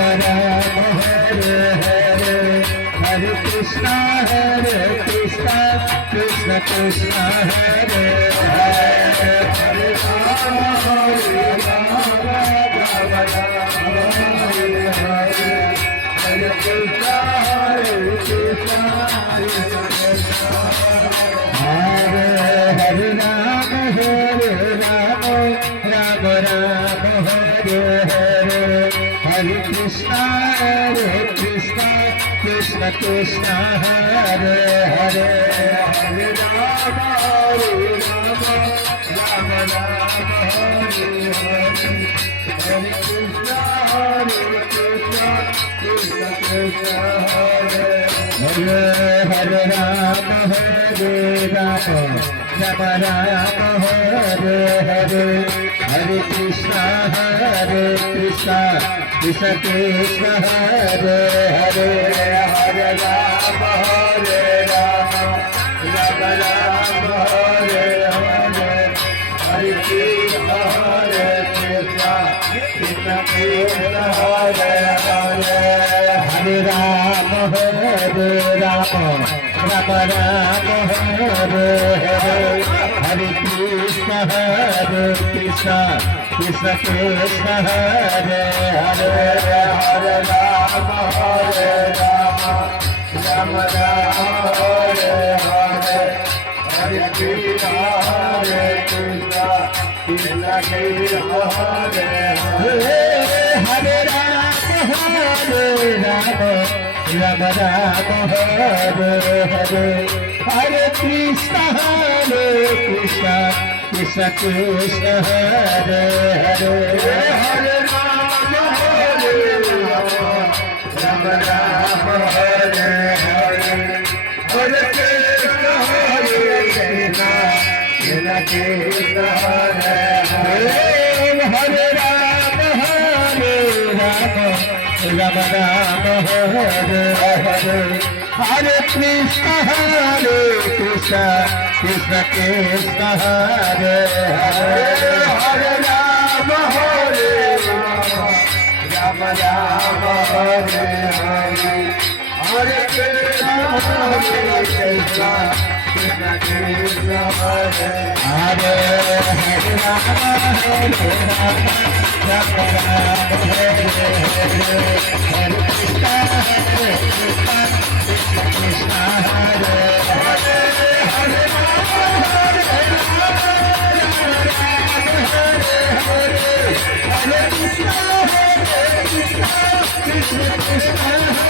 Hare Hare, Hare Krishna Krishna Krishna Hare Hare, Hare Rama Rama Hare Hare, Hare Krishna Krishna Hare Hare, Rama Rama Hare Hare, Hare Krishna Krishna Krishna Hare Hare, Hare Rama Rama Hare Hare, Hare Krishna Krishna Krishna Hare Hare, Hare Rama Rama Hare Hare, Hare Krishna Krishna Krishna Hare Hare, Hare Rama Rama Hare Hare, Hare Krishna Krishna Krishna Hare Hare, Hare Rama Rama Hare Hare, Hare Krishna Krishna Krishna Hare Hare, Hare Rama Rama Hare Hare, Hare Krishna Krishna Krishna Hare Hare, Hare Rama Hare Hare, Hare Krishna Krishna Krishna Hare Hare, Hare Rama Rama Hare Hare, Hare Krishna Krishna Krishna Hare Hare, Hare Rama Rama Hare Hare, Hare Krishna Krishna Krishna Hare Hare, Hare Rama Rama Hare Hare, Hare Krishna Krishna Krishna Hare Hare, Hare Rama Rama Hare Hare, Hare Krishna Krishna Hare Hare, Hare Krishna Krishna Krishna